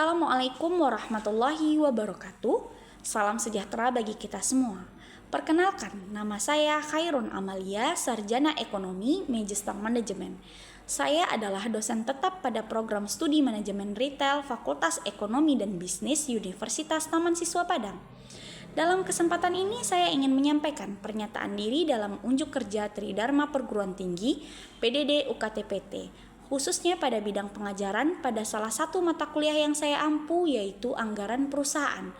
Assalamualaikum warahmatullahi wabarakatuh. Salam sejahtera bagi kita semua. Perkenalkan, nama saya Khairun Amalia, Sarjana Ekonomi, Magister Manajemen. Saya adalah dosen tetap pada program studi Manajemen Retail Fakultas Ekonomi dan Bisnis Universitas Taman Siswa Padang. Dalam kesempatan ini saya ingin menyampaikan pernyataan diri dalam unjuk kerja Tridharma Perguruan Tinggi PDD UKT-PT, khususnya pada bidang pengajaran pada salah satu mata kuliah yang saya ampu, yaitu anggaran perusahaan.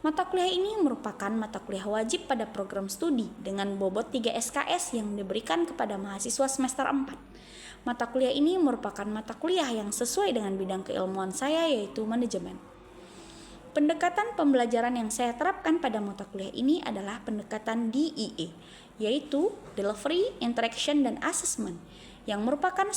Mata kuliah ini merupakan mata kuliah wajib pada program studi dengan bobot 3 SKS yang diberikan kepada mahasiswa semester 4. Mata kuliah ini merupakan mata kuliah yang sesuai dengan bidang keilmuan saya, yaitu manajemen. Pendekatan pembelajaran yang saya terapkan pada mata kuliah ini adalah pendekatan DIE, yaitu Delivery, Interaction, dan Assessment, yang merupakan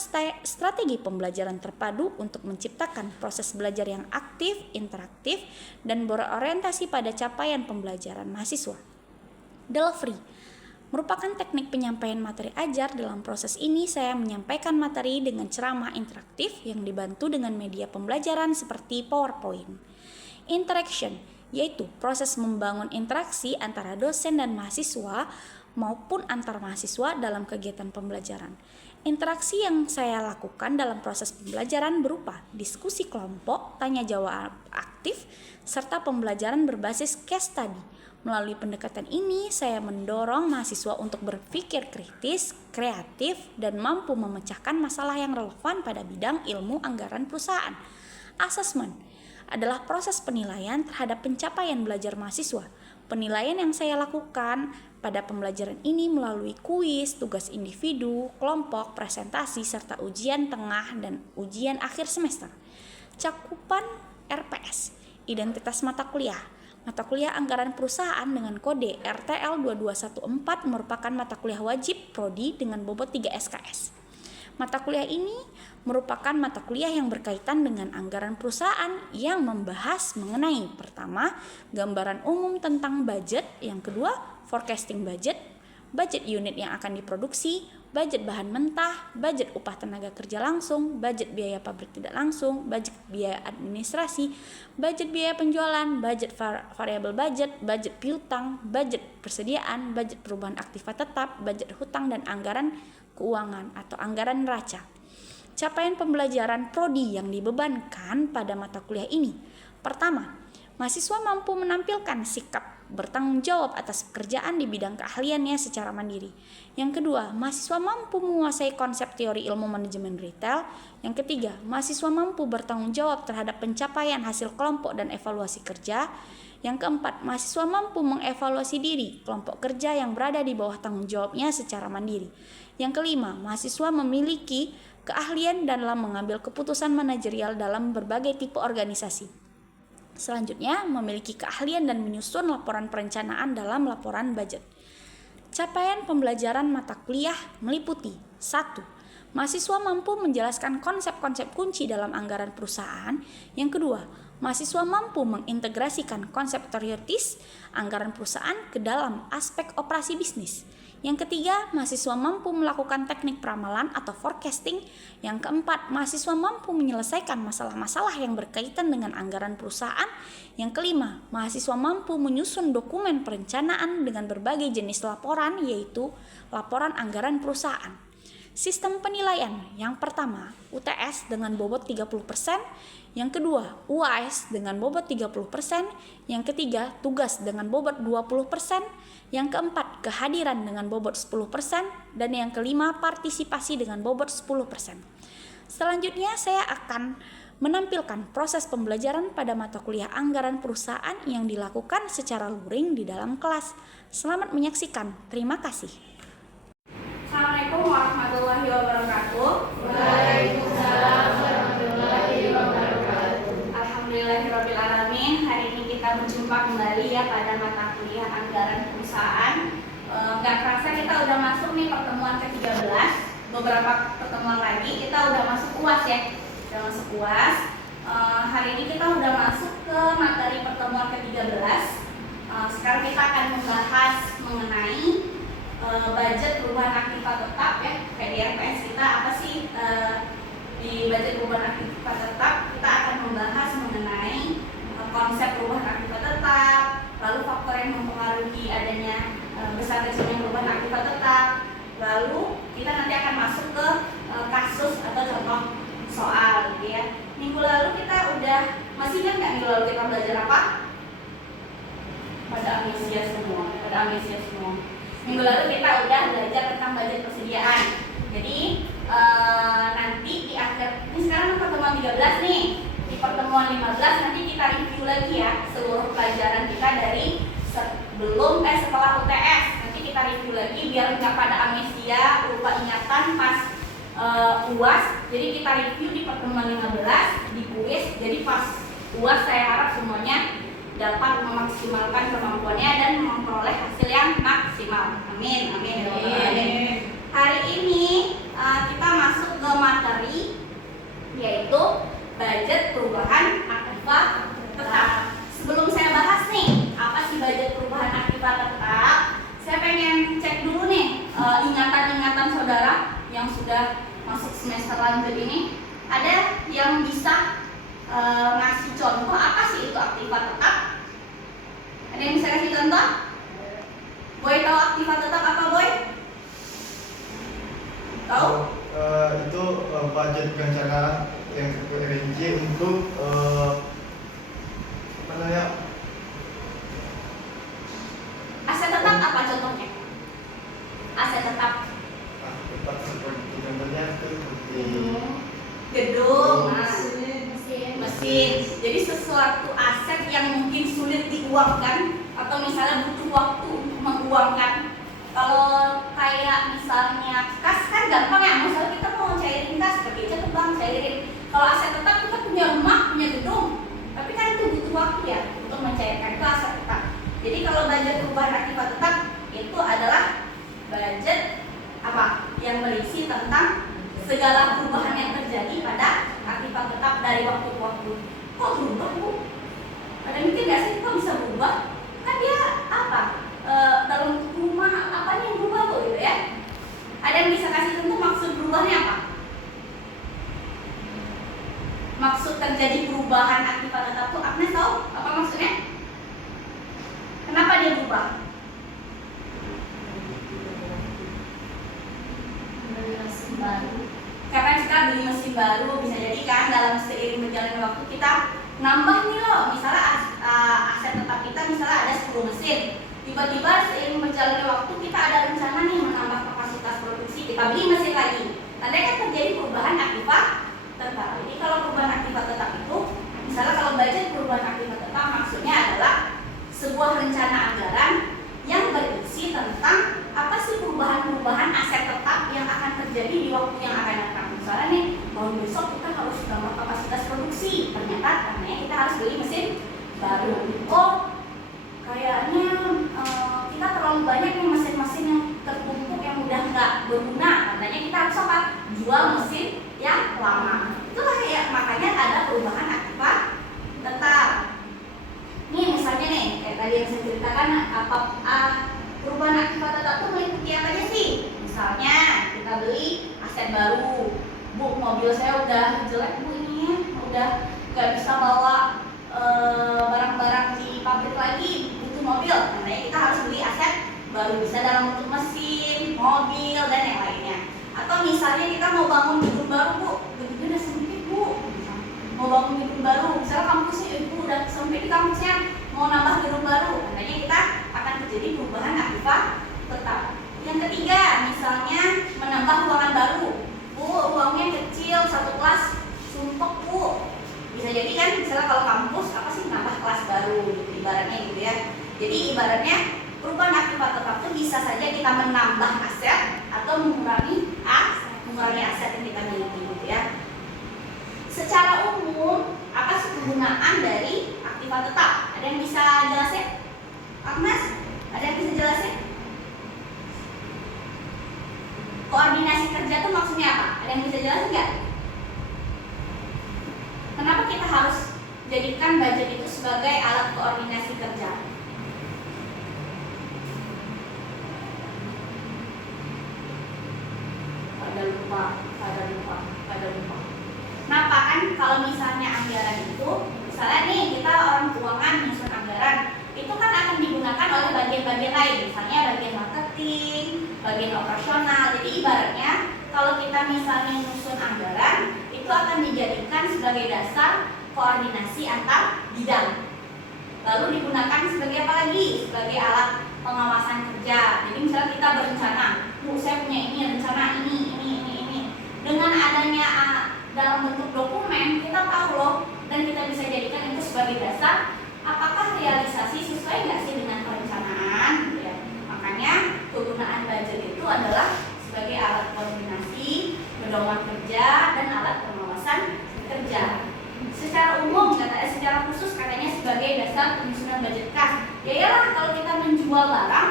strategi pembelajaran terpadu untuk menciptakan proses belajar yang aktif, interaktif, dan berorientasi pada capaian pembelajaran mahasiswa. Delivery merupakan teknik penyampaian materi ajar. Dalam proses ini saya menyampaikan materi dengan ceramah interaktif yang dibantu dengan media pembelajaran seperti PowerPoint. Interaction yaitu proses membangun interaksi antara dosen dan mahasiswa maupun antar mahasiswa dalam kegiatan pembelajaran. Interaksi yang saya lakukan dalam proses pembelajaran berupa diskusi kelompok, tanya jawab aktif, serta pembelajaran berbasis case study. Melalui pendekatan ini, saya mendorong mahasiswa untuk berpikir kritis, kreatif, dan mampu memecahkan masalah yang relevan pada bidang ilmu anggaran perusahaan. Assessment adalah proses penilaian terhadap pencapaian belajar mahasiswa. Penilaian yang saya lakukan pada pembelajaran ini melalui kuis, tugas individu, kelompok, presentasi, serta ujian tengah dan ujian akhir semester. Cakupan RPS, identitas mata kuliah. Mata kuliah anggaran perusahaan dengan kode RTL 2214 merupakan mata kuliah wajib prodi dengan bobot 3 SKS. Mata kuliah ini merupakan mata kuliah yang berkaitan dengan anggaran perusahaan yang membahas mengenai pertama, gambaran umum tentang budget, yang kedua, forecasting budget, budget unit yang akan diproduksi, budget bahan mentah, budget upah tenaga kerja langsung, budget biaya pabrik tidak langsung, budget biaya administrasi, budget biaya penjualan, budget variable budget, budget piutang, budget persediaan, budget perubahan aktiva tetap, budget hutang, dan anggaran keuangan atau anggaran neraca. Capaian pembelajaran prodi yang dibebankan pada mata kuliah ini. Pertama, mahasiswa mampu menampilkan sikap bertanggung jawab atas pekerjaan di bidang keahliannya secara mandiri. Yang kedua, mahasiswa mampu menguasai konsep teori ilmu manajemen retail. Yang ketiga, mahasiswa mampu bertanggung jawab terhadap pencapaian hasil kelompok dan evaluasi kerja. Yang keempat, mahasiswa mampu mengevaluasi diri kelompok kerja yang berada di bawah tanggung jawabnya secara mandiri. Yang kelima, mahasiswa memiliki keahlian dalam mengambil keputusan manajerial dalam berbagai tipe organisasi. Selanjutnya, memiliki keahlian dan menyusun laporan perencanaan dalam laporan budget. Capaian pembelajaran mata kuliah meliputi 1. Mahasiswa mampu menjelaskan konsep-konsep kunci dalam anggaran perusahaan. Yang kedua, mahasiswa mampu mengintegrasikan konsep teoritis anggaran perusahaan ke dalam aspek operasi bisnis. Yang ketiga, mahasiswa mampu melakukan teknik peramalan atau forecasting. Yang keempat, mahasiswa mampu menyelesaikan masalah-masalah yang berkaitan dengan anggaran perusahaan. Yang kelima, mahasiswa mampu menyusun dokumen perencanaan dengan berbagai jenis laporan, yaitu laporan anggaran perusahaan. Sistem penilaian, yang pertama, UTS dengan bobot 30%, yang kedua, UAS dengan bobot 30%, yang ketiga, tugas dengan bobot 20%, yang keempat, kehadiran dengan bobot 10%, dan yang kelima, partisipasi dengan bobot 10%. Selanjutnya, saya akan menampilkan proses pembelajaran pada mata kuliah anggaran perusahaan yang dilakukan secara luring di dalam kelas. Selamat menyaksikan. Terima kasih. Assalamualaikum warahmatullahi wabarakatuh. Waalaikumsalam warahmatullahi wabarakatuh. Alhamdulillahirabbil alamin. Hari ini kita berjumpa kembali ya pada mata kuliah anggaran perusahaan. Gak kerasa kita udah masuk nih pertemuan ke-13. Beberapa pertemuan lagi kita udah masuk UAS ya. Udah masuk UAS. Hari ini kita udah masuk ke materi pertemuan ke-13. Sekarang kita akan membahas mengenai budget perubahan aktiva tetap ya. Kayak di RPS kita apa sih di budget perubahan aktiva tetap, kita akan membahas mengenai konsep perubahan aktiva tetap, lalu faktor yang mempengaruhi adanya besar kecilnya perubahan aktiva tetap. Lalu kita nanti akan masuk ke kasus atau contoh soal gitu ya. Minggu lalu kita udah, masih ingat nggak minggu lalu kita belajar apa? Pada amnesia semua. Minggu lalu kita udah belajar tentang budget persediaan. Jadi nanti di akhir, ini sekarang pertemuan 13 nih. Di pertemuan 15 nanti kita review lagi ya seluruh pelajaran kita dari setelah UTS. Nanti kita review lagi biar nggak pada amnesia, lupa ingatan pas UAS. Jadi kita review di pertemuan 15 di kuis. Jadi pas UAS saya harap semuanya dapat memaksimalkan kemampuannya dan memperoleh hasil yang maksimal. Amin. Hari ini kita masuk ke materi yaitu budget perubahan aktiva tetap. Sebelum saya bahas nih apa sih budget perubahan aktiva tetap, saya pengen cek dulu nih ingatan-ingatan saudara yang sudah masuk semester lanjut ini. Ada yang bisa ngasih contoh apa sih itu aktiva tetap? Ada yang bisa kasih contoh? Boy tahu aktiva tetap apa, Boy? Tahu? Itu budget perencanaan yang RNJ untuk apa namanya? Aset tetap apa contohnya? Aset tetap Tetap seperti contohnya itu seperti gedung, mesin. Jadi sesuatu aset yang mungkin sulit diuangkan atau misalnya butuh waktu untuk menguangkan. Kalau kayak misalnya kas kan gampang ya, misalnya kita mau cairin kas, pergi aja ke bank cairin. Kalau aset tetap kita punya rumah, punya gedung, tapi kan itu butuh waktu ya untuk mencairkan, itu aset tetap. Jadi kalau budget perubahan aktiva tetap itu adalah budget apa? Yang berisi tentang segala perubahan yang terjadi pada aktiva tetap dari waktu ke waktu. Kok berubah, Bu? Ada mikir nggak sih kok bisa berubah? Kan dia apa? Dalam rumah apa yang berubah, Bu, gitu ya? Ada yang bisa kasih contoh maksud berubahnya apa? Maksud terjadi perubahan aktiva tetap tuh Agnes tahu apa maksudnya? Kenapa dia berubah? Mesin baru. Karena kita beli mesin baru, bisa jadi kan dalam seiring berjalannya waktu kita nambah nih loh. Misalnya aset tetap kita misalnya ada 10 mesin. Tiba-tiba seiring berjalannya waktu kita ada rencana nih menambah kapasitas produksi, kita beli mesin lagi. Tandanya kan terjadi perubahan aktiva tetap. Jadi kalau perubahan aktiva tetap itu, misalnya kalau budget perubahan aktiva tetap maksudnya adalah sebuah rencana anggaran yang berisi tentang apa sih perubahan-perubahan aset tetap yang akan terjadi di waktu yang akan datang. Misalnya nih, tahun besok kita harus nambah kapasitas produksi. Ternyata karena kita harus beli mesin baru. Oh, kayaknya kita terlalu banyak nih mesin-mesin yang tertumpuk yang udah nggak berguna. Katanya kita harus apa? Jual mesin yang lama. Itulah kayak makanya ada perubahan aktiva tetap. Nih misalnya nih, kayak tadi yang saya ceritakan perubahan aktiva tetap itu meliputi apa aja sih? Misalnya kita beli aset baru, Bu, mobil saya udah jelek, Bu, ini udah nggak bisa bawa barang-barang di pabrik lagi, butuh mobil. Makanya kita harus beli aset baru, bisa dalam bentuk mesin, mobil, dan yang lainnya. Atau misalnya kita mau bangun gedung baru, Bu, gedungnya udah sempit, Bu, mau bangun gedung baru, misalnya kampusnya Ibu udah sempit di kampusnya, mau nambah gedung baru, makanya kita akan terjadi perubahan aktiva tetap. Yang ketiga, misalnya menambah ruangan baru, Bu, ruangnya kecil, satu kelas sumpek, Bu. Bisa jadi kan, misalnya kalau kampus apa sih nambah kelas baru, ibaratnya gitu ya. Jadi ibaratnya perubahan aktiva tetap itu bisa saja kita menambah aset atau mengurangi aset yang kita miliki gitu ya. Secara umum, apa sih kegunaan dari aktiva tetap? Ada yang bisa jelasin? Agnes, ada yang bisa jelasin? Koordinasi kerja itu maksudnya apa? Ada yang bisa jelasin nggak? Kenapa kita harus jadikan budget itu sebagai alat koordinasi kerja? Pada lupa. Kenapa kan kalau misalnya anggaran itu Misalnya nih kita orang keuangan nyusun anggaran, itu kan akan digunakan oleh bagian-bagian lain, misalnya bagian marketing, bagian operasional. Jadi ibaratnya kalau kita misalnya nyusun anggaran, itu akan dijadikan sebagai dasar koordinasi antar bidang. Lalu digunakan sebagai apa lagi? Sebagai alat pengawasan kerja. Jadi misalnya kita berencana, saya punya ini rencana ini. Dengan adanya dalam bentuk dokumen, kita tahu loh, dan kita bisa jadikan itu sebagai dasar apakah realisasi sesuai nggak sih dengan perencanaan, gitu ya. Makanya penggunaan budget itu adalah sebagai alat koordinasi, pedoman kerja, dan alat pengawasan kerja. Secara umum, secara khusus katanya sebagai dasar penyusunan budget kas. Ya iyalah, kalau kita menjual barang,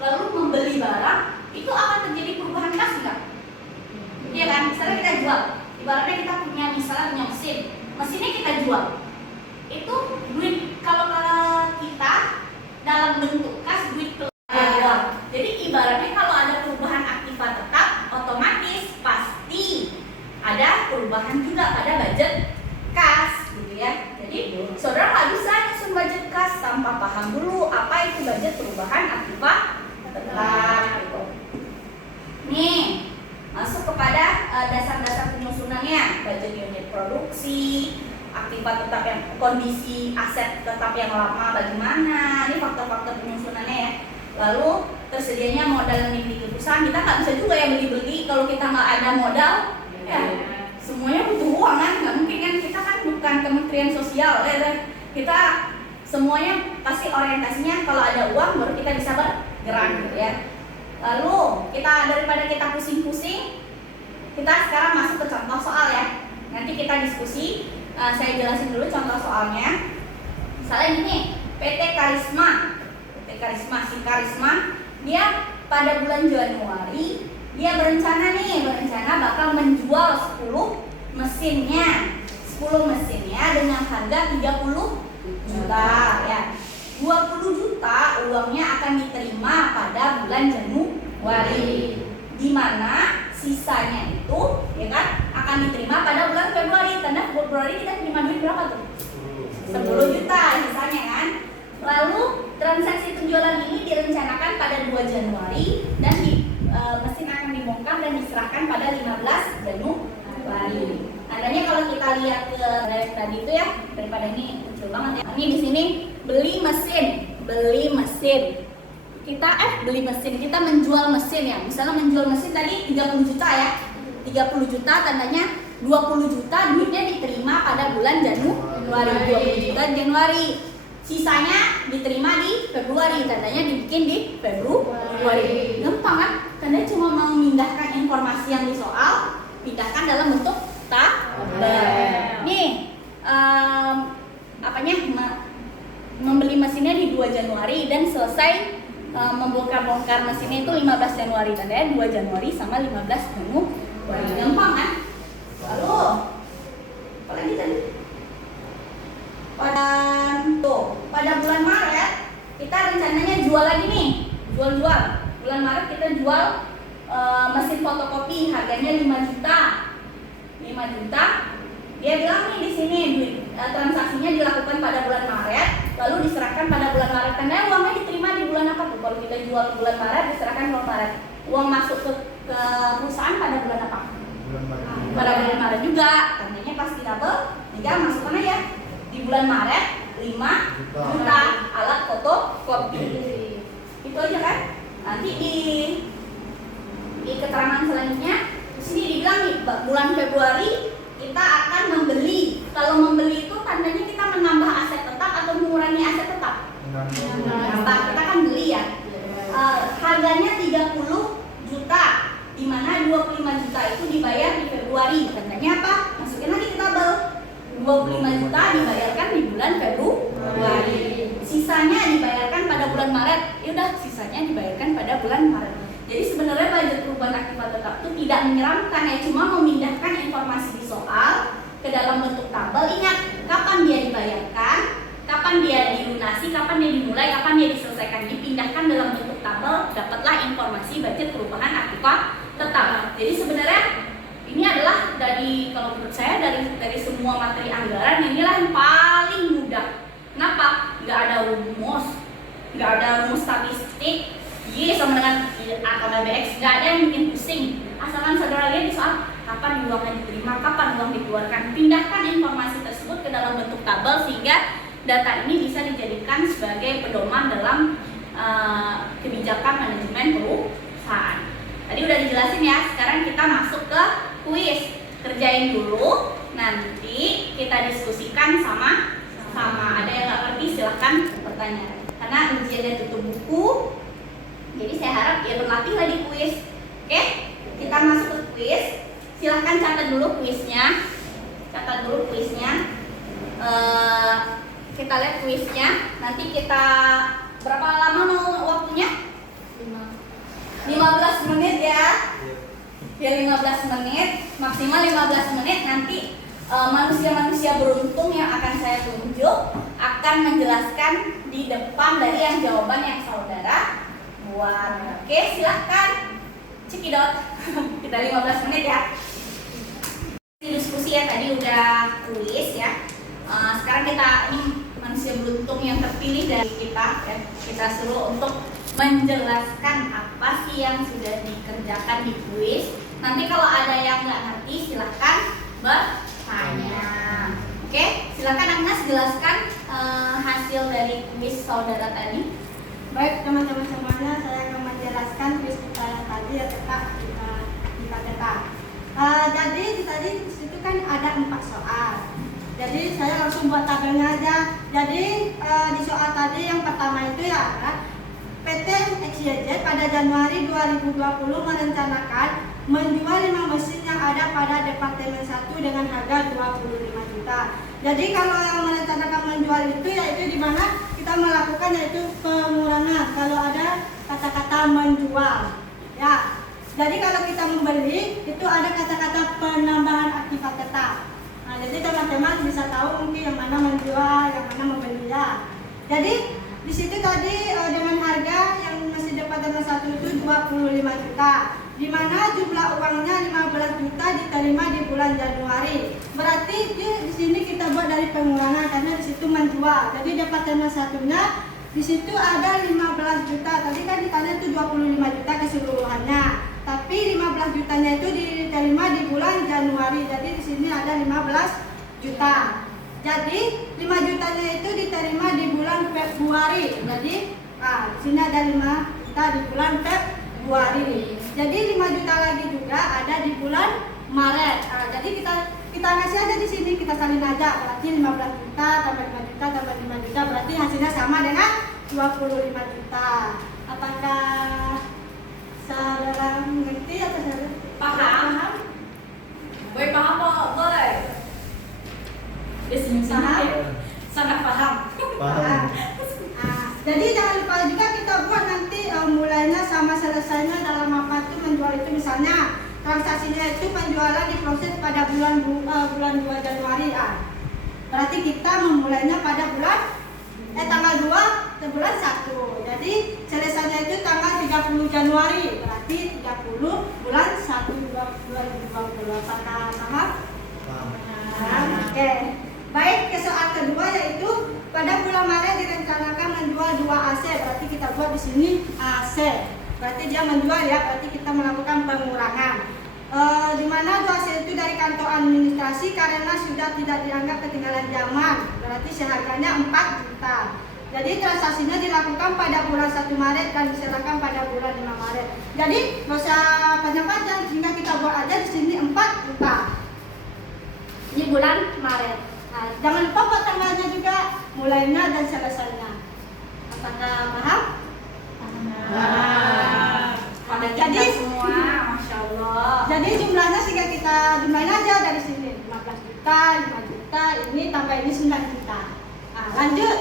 lalu membeli barang, itu akan terjadi perubahan kas nggak? Iya kan? Misalnya kita jual, ibaratnya kita punya mesinnya kita jual. Itu duit kalau kita dalam bentuk kas duit keluar. Jadi ibaratnya kalau ada perubahan aktiva tetap, otomatis pasti ada perubahan juga pada budget kas, gitu ya. Jadi saudara nggak bisa nyusun budget kas tanpa paham dulu apa itu budget perubahan aktiva tetap. Gitu. Nih, masuk kepada dasar-dasar penyusunannya, budget unit produksi, aktiva tetap yang kondisi aset tetap yang lama bagaimana, ini faktor-faktor penyusunannya ya. Lalu tersedianya modal yang dimiliki perusahaan, kita nggak bisa juga yang beli-beli kalau kita nggak ada modal, ya semuanya butuh uang kan, nggak mungkin kan, kita kan bukan Kementerian Sosial ya, kita semuanya pasti orientasinya kalau ada uang baru kita bisa bergerak gitu ya. Lalu daripada kita pusing-pusing, kita sekarang masuk ke contoh soal ya. Nanti kita diskusi, saya jelasin dulu contoh soalnya. Misalnya gini, PT Karisma, si Karisma, dia pada bulan Januari dia berencana bakal menjual 10 mesinnya dengan harga 30 juta ya. 20 juta uangnya akan diterima pada bulan Januari, di mana sisanya itu ya kan akan diterima pada bulan Februari. Karena Februari kita terima duit berapa tuh? 10 juta sisanya kan. Lalu transaksi penjualan ini direncanakan pada 2 Januari dan mesin akan dibongkar dan diserahkan pada 15 Januari. Tandanya kalau kita lihat ke tadi itu ya, daripada ini kecil banget ya. Ini di sini beli mesin. Kita menjual mesin ya. Misalnya menjual mesin tadi 30 juta ya. 30 juta tandanya 20 juta duitnya diterima pada bulan Januari. 20 juta Januari. Sisanya diterima di Februari, tandanya dibikin di Februari. Gampang kan? Tandanya cuma memindahkan informasi yang di soal, pindahkan dalam bentuk tabel. Nih, membeli mesinnya di 2 Januari dan selesai membongkar mesinnya itu 15 Januari. Tandanya 2 Januari sama 15 Januari. Gampang kan? Lalu apa lagi tadi? Pada bulan Maret kita rencananya jual lagi nih, jual. Bulan Maret kita jual mesin fotokopi harganya 5 juta. Dia bilang nih di sini transaksinya dilakukan pada bulan Maret, lalu diserahkan pada bulan Maret. Karena uangnya diterima di bulan apa tuh? Kalau kita jual bulan Maret, diserahkan bulan Maret. Uang masuk ke perusahaan pada bulan apa? Pada bulan Maret juga. Tandanya pasti double, tinggal masukkan aja. Di bulan Maret 5 juta alat fotokopi. Itu aja kan? Nanti di keterangan selanjutnya di sini dibilang nih bulan Februari kita akan membeli. Kalau membeli itu tandanya kita menambah aset tetap atau mengurangi aset tetap? Menambah. Kita kan beli ya. Harganya 30 juta, di mana 25 juta itu dibayar di Februari. Tandanya apa? Masukin lagi ke tabel. 25 juta dibayarkan di bulan Februari. Sisanya dibayarkan pada bulan Maret. Yaudah, sisanya dibayarkan pada bulan Maret. Jadi sebenarnya budget perubahan aktiva tetap itu tidak menyeramkan ya, cuma memindahkan informasi di soal ke dalam bentuk tabel. Ingat, kapan dia dibayarkan, kapan dia dilunasi, kapan dia dimulai, kapan dia diselesaikan. Dipindahkan dalam bentuk tabel, dapatlah informasi budget perubahan aktiva tetap. Jadi sebenarnya ini adalah kalau menurut saya dari semua materi anggaran, inilah yang paling nggak ada rumus statistik Y sama dengan atau BX, nggak ada yang bikin pusing. Asalkan saudara lihat di soal kapan uang diterima, kapan uang dikeluarkan, pindahkan informasi tersebut ke dalam bentuk tabel sehingga data ini bisa dijadikan sebagai pedoman dalam kebijakan manajemen perusahaan. Tadi udah dijelasin ya, sekarang kita masuk ke kuis. Kerjain dulu, nanti kita diskusikan sama. Ada yang nggak ngerti silahkan bertanya. Karena ujiannya tutup buku, jadi saya harap ya berlatihlah di kuis. Oke, kita masuk ke kuis. Silahkan catat dulu kuisnya. Kita lihat kuisnya. Nanti kita berapa lama mau waktunya? 15 menit ya. Ya 15 menit, maksimal 15 menit. Nanti manusia-manusia beruntung yang akan saya tunjuk akan menjelaskan di depan dari yang jawaban yang saudara buat. Oke, silahkan cekidot. Kita 15 menit ya. Diskusi ya, tadi udah kuis ya. Sekarang kita ini manusia beruntung yang terpilih dari kita ya. Kita suruh untuk menjelaskan apa sih yang sudah dikerjakan di kuis. Nanti kalau ada yang nggak ngerti silahkan bertanya. Oke, silakan Agnes jelaskan hasil dari kuis saudara tadi. Baik teman-teman semuanya, saya akan menjelaskan kuis kita yang tadi ya tetap di data. Jadi tadi di situ kan ada 4 soal. Jadi saya langsung buat tabelnya aja. Jadi di soal tadi yang pertama itu ya PT XYZ pada Januari 2020 merencanakan menjual 5 mesin yang ada pada Departemen 1 dengan harga 25 juta. Jadi kalau yang merencanakan menjual itu yaitu di mana kita melakukan yaitu pengurangan kalau ada kata-kata menjual. Ya. Jadi kalau kita membeli itu ada kata-kata penambahan akibat tetap. Nah, jadi teman-teman bisa tahu mungkin yang mana menjual, yang mana membeli ya. Jadi di situ tadi dengan harga yang masih Departemen 1 itu 25 juta. Di mana jumlah uangnya 15 juta diterima di bulan Januari. Berarti di sini kita buat dari pengurangan karena di situ menjual. Jadi Departemen 1-nya di situ ada 15 juta. Tadi kan ditanya itu 25 juta keseluruhannya. Tapi 15 jutanya itu diterima di bulan Januari. Jadi di sini ada 15 juta. Jadi 5 jutanya itu diterima di bulan Februari. Jadi di sini ada 5 juta di bulan Februari. Jadi 5 juta lagi juga ada di bulan Maret. Jadi kita kasih aja di sini, kita salin aja. Berarti 15 juta tambah 5 juta tambah 5 juta berarti hasilnya sama dengan 25 juta. Apakah saudara mengerti atau saudara Paham? Boy paham kok, Boy? Dia senyum-senyum ya. Sangat paham. Paham. Jadi jangan lupa juga kita buat nanti mulainya sama selesainya dalam apa itu menjual itu misalnya transaksinya itu penjualan diproses pada bulan 2 Januari berarti kita memulainya pada tanggal 2 ke bulan 1. Jadi selesainya itu tanggal 30 Januari berarti 30 bulan 1 2020. Apakah paham? Paham. Oke. Baik, ke soal kedua yaitu pada bulan Maret direncanakan menjual 2 AC, berarti kita buat di sini AC. Berarti dia menjual ya, berarti kita melakukan pengurangan. Di mana 2 AC itu dari kantor administrasi karena sudah tidak dianggap ketinggalan zaman, berarti seharganya 4 juta. Jadi transaksinya dilakukan pada bulan 1 Maret dan diserahkan pada bulan 5 Maret. Jadi nggak usah panjang-panjang, sehingga kita buat aja di sini 4 juta. Ini bulan Maret. Nah, jangan lupa buat tanggalnya juga, mulainya dan selesainya. Apakah paham? Pada Jadi semua, Masya Allah. Jadi jumlahnya sehingga kita jumlahin aja dari sini 15 juta, 5 juta, ini tambah ini 9 juta. Nah, lanjut.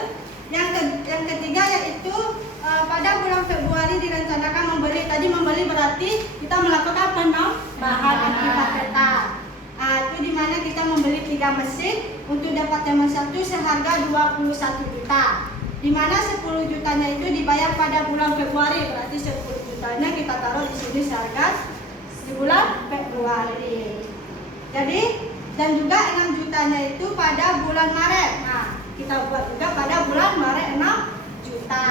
Yang ketiga yaitu pada bulan Februari direncanakan membeli berarti kita melakukan penambahan akibat tetap. Itu dimana kita membeli 3 mesin untuk Departemen 1 seharga 21 juta. Dimana 10 jutanya itu dibayar pada bulan Februari, berarti 10 jutanya kita taruh di sini seharga di bulan Februari. Jadi dan juga 6 jutanya itu pada bulan Maret. Nah, kita buat juga pada bulan Maret 6 juta.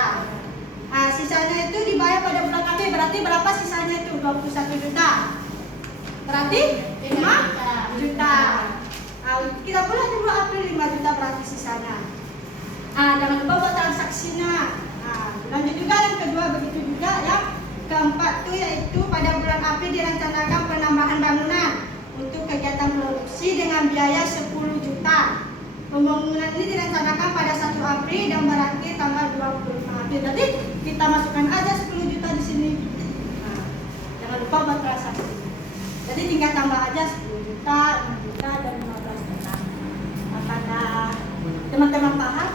Nah, sisanya itu dibayar pada bulan April, berarti berapa sisanya itu? 21 juta. Berarti 5 juta. Nah, kita bulan di bulan April 5 juta berarti sisanya. Jangan lupa buat transaksinya. Lanjut juga yang kedua, begitu juga yang keempat tuh yaitu pada bulan April direncanakan penambahan bangunan untuk kegiatan produksi dengan biaya 10 juta. Pembangunan ini direncanakan pada 1 April dan berakhir tanggal 25 April. Jadi kita masukkan aja 10 juta di sini. Jangan lupa buat transaksi. Jadi tinggal tambah aja 10 juta, 6 juta dan 15 juta. Apakah teman-teman paham?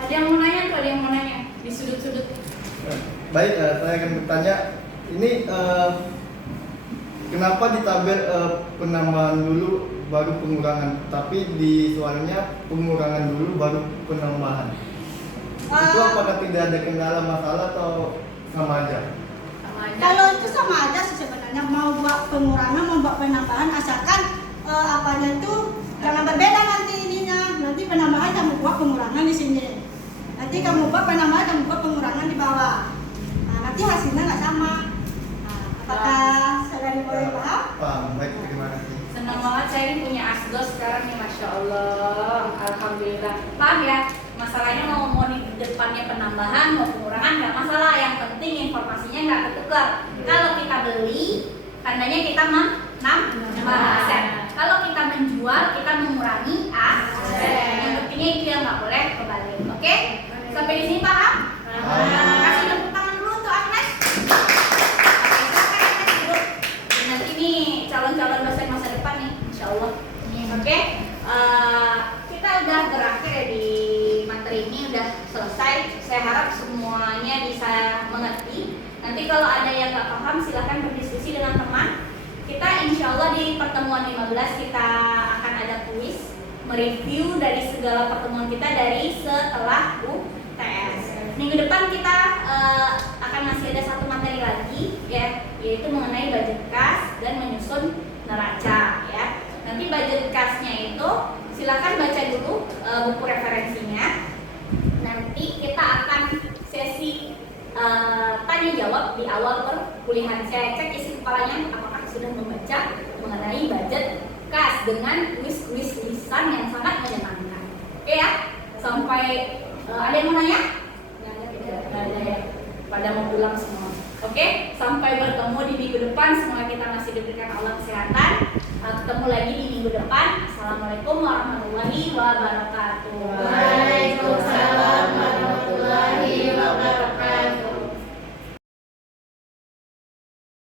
Ada yang mau nanya tuh, ada yang mau nanya di sudut-sudut. Baik, saya akan bertanya. Ini kenapa di tabel penambahan dulu baru pengurangan, tapi di soalnya pengurangan dulu baru penambahan? Itu apakah tidak ada kendala masalah atau sama aja? Sama aja. Kalau itu sama aja sih sebenarnya, mau buat pengurangan mau buat penambahan asalkan apanya itu jangan berbeda nanti ininya. Nanti penambahan kamu buat pengurangan di sini. Nanti kamu buat penambahan kamu buat pengurangan di bawah. Nanti hasilnya nggak sama. Apakah saudari boleh paham? Paham, baik, terima kasih. Senang banget saya ini punya asdos sekarang nih, Masya Allah. Alhamdulillah. Paham ya? Masalahnya mau di depannya penambahan, mau pengurangan nggak masalah. Yang penting informasinya nggak ketukar. Kalau kita beli, tandanya kita menambah aset. Kalau kita menjual, kita mengurangi aset. Yang pentingnya itu yang nggak boleh kebalik. Oke? Sampai di sini paham? Kasih tepuk tangan dulu untuk Agnes. Nanti nih calon-calon dosen masa depan nih, Insya Allah. Oke, kita udah berakhir ya di materi ini, udah selesai. Saya harap semuanya bisa mengerti. Nanti kalau ada yang nggak paham silahkan berdiskusi dengan teman. Kita insya Allah di pertemuan 15 kita akan ada kuis mereview dari segala pertemuan kita dari setelah UTS. Minggu depan kita akan masih ada satu materi lagi ya, yaitu mengenai budget kas dan menyusun neraca ya. Nanti budget kasnya itu silakan baca dulu buku referensinya. Nanti kita akan sesi tanya jawab di awal perkuliahan. Saya cek isi kepalanya apakah sudah membaca mengenai budget kas dengan kuis-kuis lisan yang sangat menyenangkan. Oke ya, sampai ada yang mau nanya? Nggak ada ya, pada mau pulang semua. Oke, sampai bertemu di minggu depan. Semoga kita masih diberikan Allah kesehatan. Ketemu lagi di minggu depan. Assalamualaikum warahmatullahi wabarakatuh.